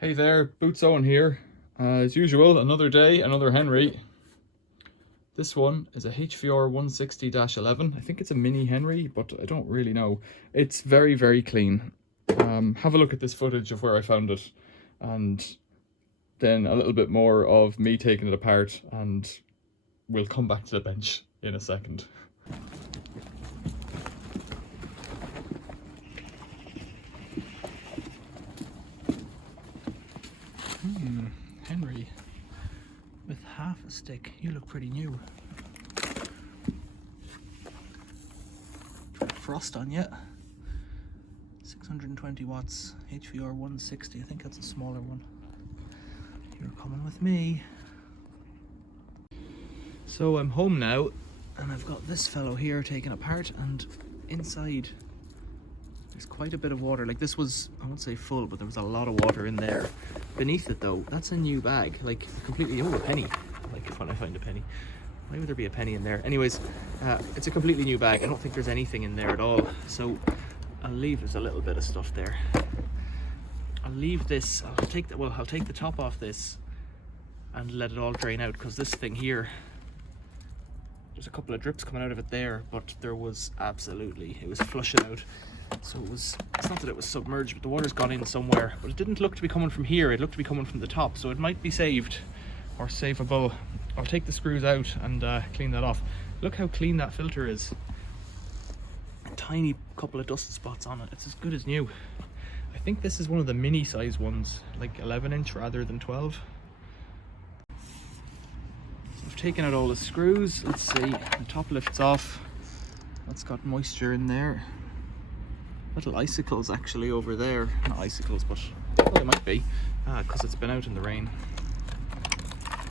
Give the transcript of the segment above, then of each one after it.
Hey there, Boots Owen here. As usual, another day, another Henry. This one is a HVR 160-11. I think it's a mini Henry, but I don't really know. It's very, very clean. Have a look at this footage of where I found it, and then a little bit more of me taking it apart, and we'll come back to the bench in a second. Henry, with half a stick. You look pretty new. Frost on yet? 620 watts, HVR 160. I think that's a smaller one. You're coming with me. So I'm home now, and I've got this fellow here taken apart, and inside there's quite a bit of water. Like, this was, I won't say full, but there was a lot of water in there. Beneath it though, that's a new bag, like completely, oh, a penny. I like it when I find a penny. Why would there be a penny in there? Anyways, it's a completely new bag. I don't think there's anything in there at all. So I'll leave, there's a little bit of stuff there. I'll leave this, I'll take the top off this and let it all drain out, because this thing here, there's a couple of drips coming out of it there, but there was absolutely, it was flushing out. So it's not that it was submerged, but the water's gone in somewhere. But it didn't look to be coming from here, it looked to be coming from the top, so it might be saved or savable. I'll take the screws out and clean that off. Look how clean that filter is. A tiny couple of dust spots on it. It's as good as new. I think this is one of the mini size ones, like 11-inch rather than 12. So I've taken out all the screws. Let's see, the top lifts off. That's got moisture in there. Little icicles actually over there. Not icicles, but well, they might be, because it's been out in the rain.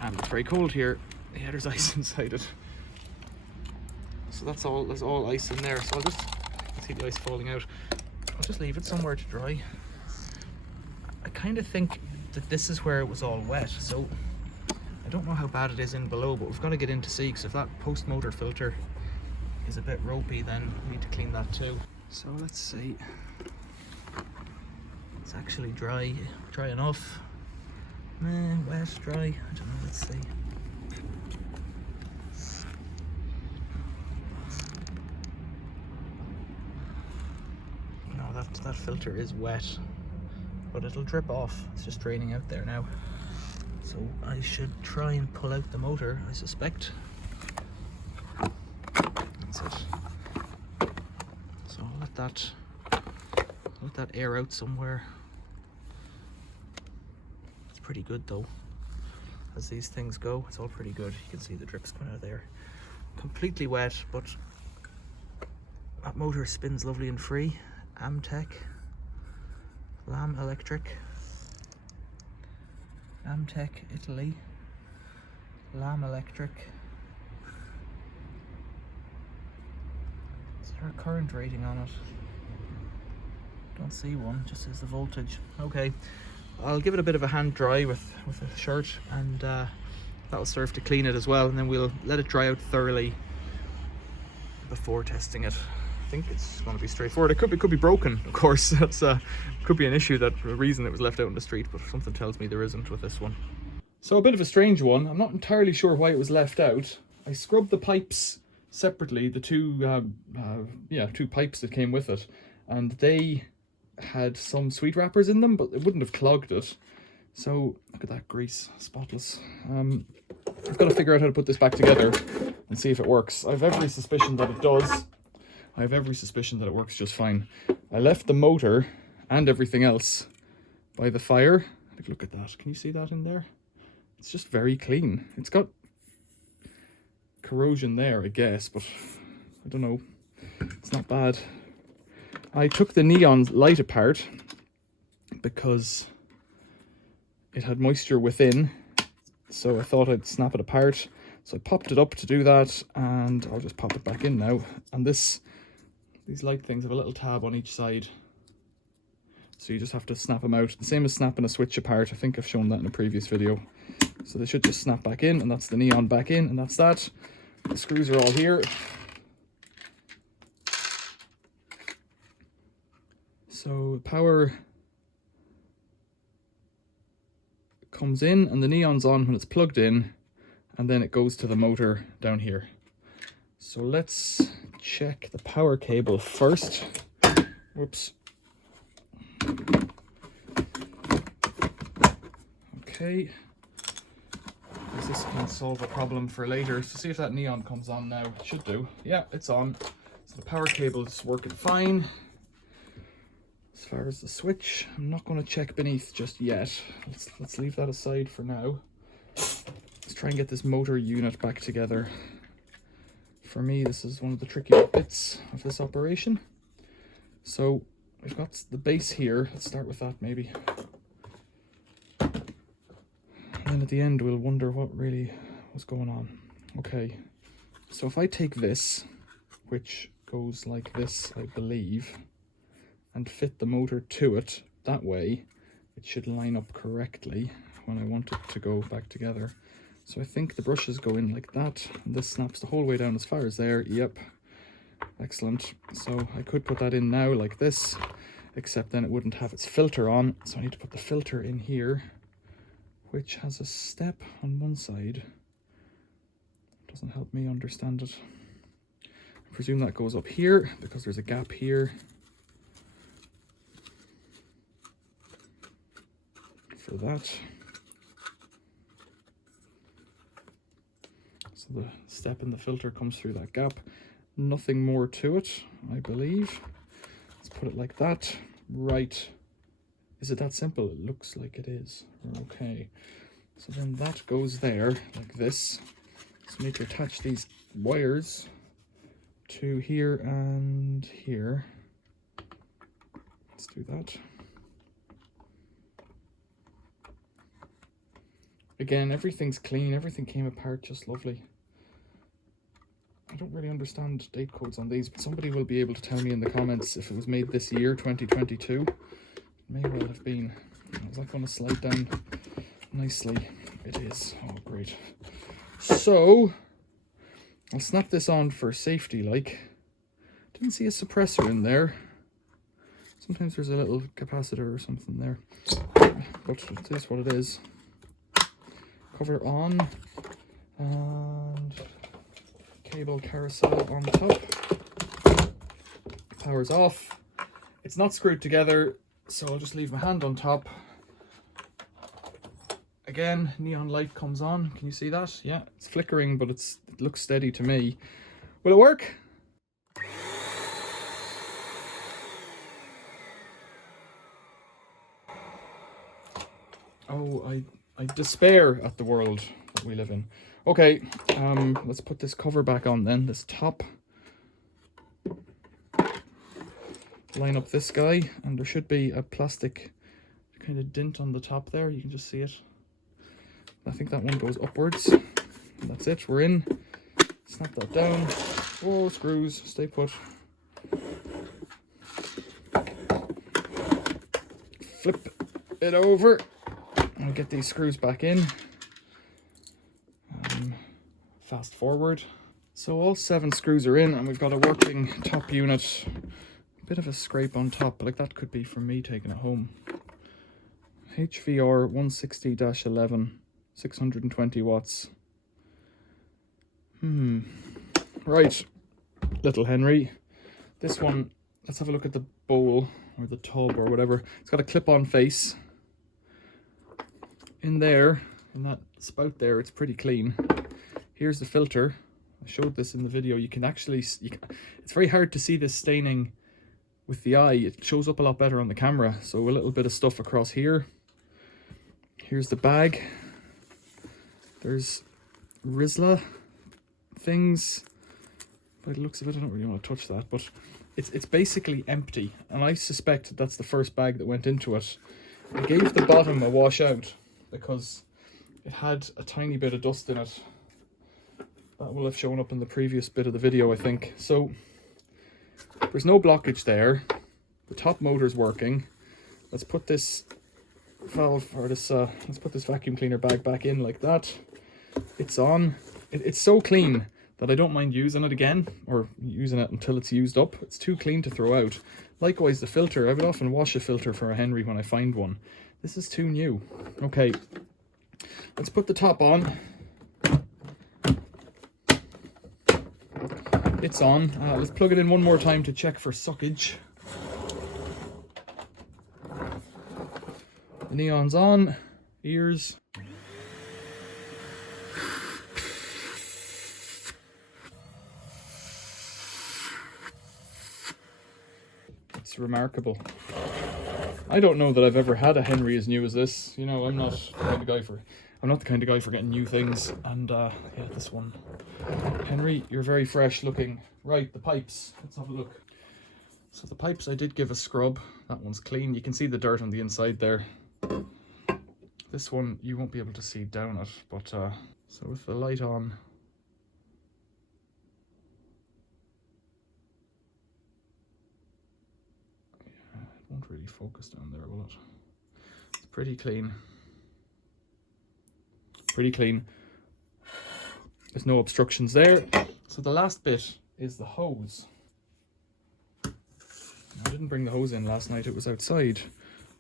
And it's very cold here. Yeah, there's ice inside it. So that's all, there's all ice in there. So I'll just see the ice falling out. I'll just leave it somewhere to dry. I kind of think that this is where it was all wet, so I don't know how bad it is in below, but we've got to get in to see, because if that post motor filter is a bit ropey, then we need to clean that too. So let's see. It's actually dry enough. Wet, dry, I don't know, let's see. No, that filter is wet, but it'll drip off. It's just draining out there now. So I should try and pull out the motor, I suspect. That's it. So I'll let that air out somewhere. It's pretty good though, as these things go. It's all pretty good. You can see the drips coming out of there. Completely wet, but that motor spins lovely and free. Amtech, Lam Electric, Amtech Italy, Lam Electric. Is there a current rating on it? Don't see one, just says the voltage. Okay, I'll give it a bit of a hand dry with a shirt, and that'll serve to clean it as well, and then we'll let it dry out thoroughly before testing it. I think it's going to be straightforward. It could be broken, of course. That's could be an issue, that a reason it was left out in the street, but something tells me there isn't with this one. So a bit of a strange one. I'm not entirely sure why it was left out. I scrubbed the pipes separately, the two pipes that came with it, and they had some sweet wrappers in them, but it wouldn't have clogged it. So look at that grease, spotless. I've got to figure out how to put this back together and see if it works. I have every suspicion that it does. I have every suspicion that it works just fine. I left the motor and everything else by the fire. Look at that. Can you see that in there? It's just very clean. It's got corrosion there, I guess, but I don't know. It's not bad. I took the neon light apart because it had moisture within, so I thought I'd snap it apart. So I popped it up to do that, and I'll just pop it back in now. And these light things have a little tab on each side, so you just have to snap them out. The same as snapping a switch apart. I think I've shown that in a previous video. So they should just snap back in, and that's the neon back in, and that's that. The screws are all here. So power comes in and the neon's on when it's plugged in, and then it goes to the motor down here. So let's check the power cable first. Whoops. Okay. This can solve a problem for later. So see if that neon comes on now. It should do. Yeah, it's on. So the power cable is working fine. As far as the switch, I'm not going to check beneath just yet. Let's leave that aside for now. Let's try and get this motor unit back together. For me, this is one of the tricky bits of this operation. So we've got the base here. Let's start with that maybe. And then at the end, we'll wonder what really was going on. Okay, so if I take this, which goes like this, I believe, and fit the motor to it that way, it should line up correctly when I want it to go back together. So I think the brushes go in like that, and this snaps the whole way down as far as there. Yep, excellent. So I could put that in now like this, except then it wouldn't have its filter on, so I need to put the filter in here, which has a step on one side. Doesn't help me understand it. I presume that goes up here because there's a gap here for that. So the step in the filter comes through that gap. Nothing more to it, I believe. Let's put it like that. Right. Is it that simple? It looks like it is. Okay. So then that goes there like this. So we need to attach these wires to here and here. Let's do that. Again, everything's clean. Everything came apart just lovely. I don't really understand date codes on these, but somebody will be able to tell me in the comments if it was made this year, 2022. May well have been. Is that going to slide down nicely? It is. Oh, great. So I'll snap this on for safety, like. Didn't see a suppressor in there. Sometimes there's a little capacitor or something there, but it is what it is. Cover on, and cable carousel on top. Power's off. It's not screwed together, so I'll just leave my hand on top. Again, neon light comes on. Can you see that? Yeah, it's flickering, but it looks steady to me. Will it work? Oh, I despair at the world that we live in. Okay, let's put this cover back on then, this top. Line up this guy, and there should be a plastic kind of dent on the top there. You can just see it. I think that one goes upwards. And that's it, we're in. Snap that down. Oh, screws, stay put. Flip it over. I'll get these screws back in. Fast forward. So all 7 screws are in, and we've got a working top unit. A bit of a scrape on top, but like that could be from me taking it home. HVR 160-11, 620 watts. Right, little Henry. This one, let's have a look at the bowl or the tub or whatever. It's got a clip-on face. In there, in that spout there, it's pretty clean. Here's the filter. I showed this in the video. You can actually, it's very hard to see this staining with the eye. It shows up a lot better on the camera. So a little bit of stuff across here. Here's the bag. There's Rizla things. By the looks of it, I don't really want to touch that, but it's basically empty. And I suspect that's the first bag that went into it. I gave the bottom a wash out because it had a tiny bit of dust in it. That will have shown up in the previous bit of the video, I think. So there's no blockage there. The top motor's working. Let's put this valve, or this, let's put this vacuum cleaner bag back in like that. It's on. It's so clean that I don't mind using it again, or using it until it's used up. It's too clean to throw out. Likewise, the filter. I would often wash a filter for a Henry when I find one. This is too new. Okay, let's put the top on. It's on. Let's plug it in one more time to check for suckage. The neon's on. Ears. It's remarkable. I don't know that I've ever had a Henry as new as this. You know, I'm not the kind of guy for getting new things. And yeah, this one. Henry, you're very fresh looking. Right, the pipes. Let's have a look. So the pipes I did give a scrub. That one's clean. You can see the dirt on the inside there. This one you won't be able to see down it, but so with the light on, yeah, it won't really focus down there, will it? It's pretty clean. Pretty clean. There's no obstructions there. So the last bit is the hose. I didn't bring the hose in last night, it was outside.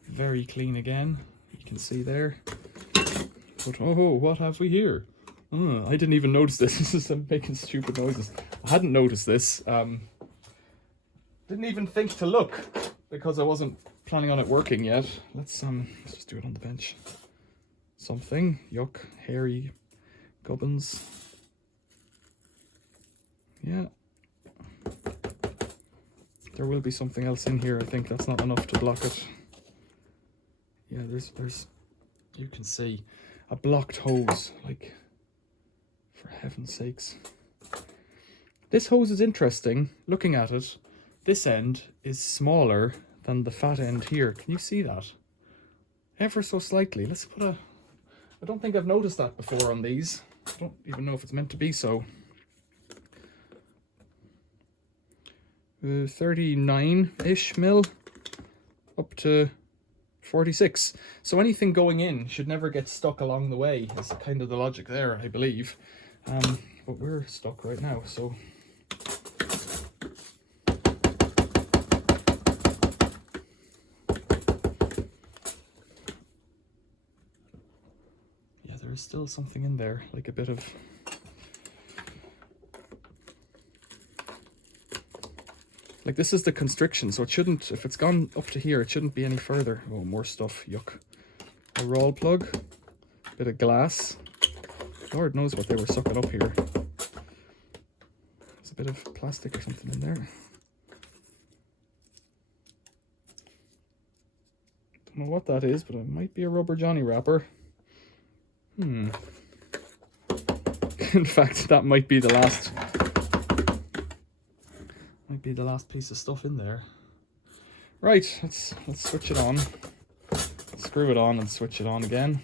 Very clean again, you can see there. But oh, what have we here? Oh, I didn't even notice this. I'm making stupid noises. I hadn't noticed this. Didn't even think to look because I wasn't planning on it working yet. Let's just do it on the bench. Something. Yuck. Hairy gubbins. Yeah. There will be something else in here. I think that's not enough to block it. Yeah, there's you can see a blocked hose, like, for heaven's sakes. This hose is interesting. Looking at it, this end is smaller than the fat end here. Can you see that? Ever so slightly. Let's put a... I don't think I've noticed that before on these. I don't even know if it's meant to be so. 39-ish mil up to 46. So anything going in should never get stuck along the way. Is kind of the logic there, I believe. But we're stuck right now, so... yeah, there is still something in there, like a bit of... like, this is the constriction, so it shouldn't, if it's gone up to here, it shouldn't be any further. Oh, more stuff, yuck. A roll plug, bit of glass. Lord knows what they were sucking up here. There's a bit of plastic or something in there. Don't know what that is, but it might be a rubber Johnny wrapper. In fact, that might be the last... might be the last piece of stuff in there. Right, let's switch it on. Screw it on and switch it on again.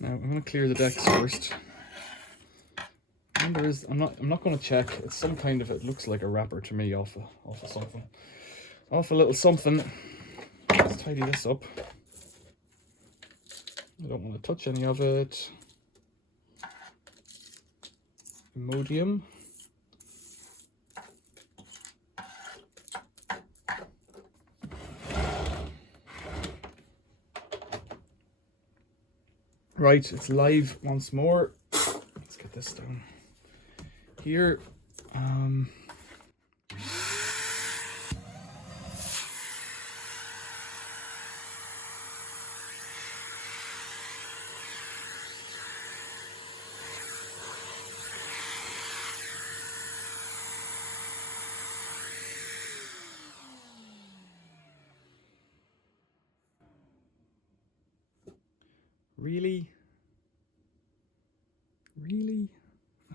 Now I'm going to clear the decks first. And there is, I'm not going to check. It's some kind of, it looks like a wrapper to me off of something. Off a little something. Let's tidy this up. I don't want to touch any of it. Imodium. Right, it's live once more. Let's get this down here. Really? Really?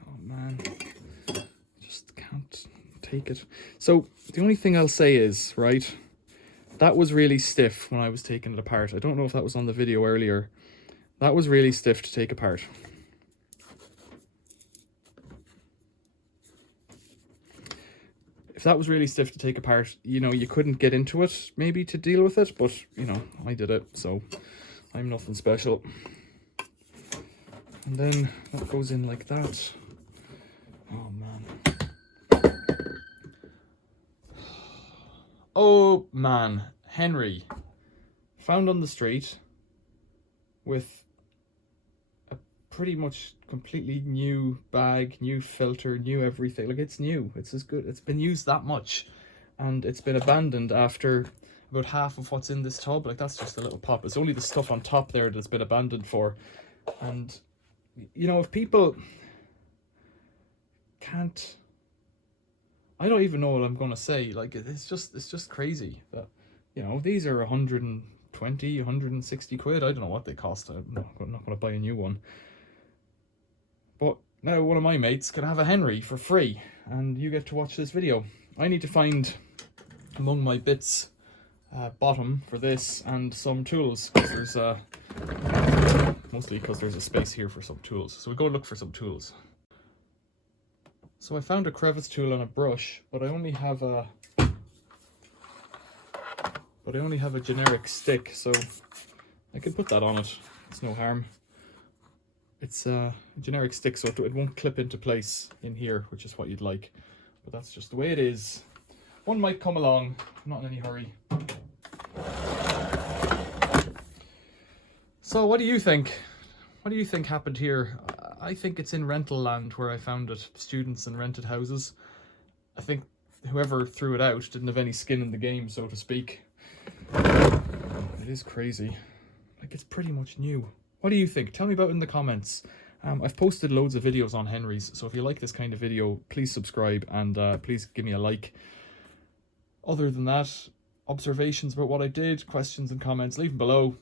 Oh man, just can't take it. So the only thing I'll say is, right, that was really stiff when I was taking it apart. I don't know if that was on the video earlier. That was really stiff to take apart. If that was really stiff to take apart, you know, you couldn't get into it maybe to deal with it, but you know, I did it, so I'm nothing special. And then that goes in like that. Oh man. Oh man, Henry, found on the street with a pretty much completely new bag, new filter, new everything. Like, it's new, it's as good, it's been used that much, and it's been abandoned after about half of what's in this tub. Like, that's just a little pop. It's only the stuff on top there that's been abandoned for. And you know, if people can't, I don't even know what I'm gonna say. Like, it's just crazy that, you know, these are 120, 160 quid. I don't know what they cost. I'm not gonna buy a new one. But now one of my mates can have a Henry for free, and you get to watch this video. I need to find among my bits bottom for this and some tools, because there's mostly because there's a space here for some tools. So we go look for some tools. So I found a crevice tool and a brush, but I only have a generic stick, so I can put that on it. It's no harm. It's a generic stick, so it won't clip into place in here, which is what you'd like. But that's just the way it is. One might come along, I'm not in any hurry. So what do you think? What do you think happened here? I think it's in rental land where I found it. Students and rented houses. I think whoever threw it out didn't have any skin in the game, so to speak. It is crazy. Like, it's pretty much new. What do you think? Tell me about it in the comments. I've posted loads of videos on Henrys, so if you like this kind of video, please subscribe and please give me a like. Other than that, observations about what I did, questions and comments, leave them below.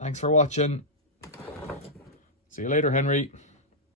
Thanks for watching. See you later, Henry.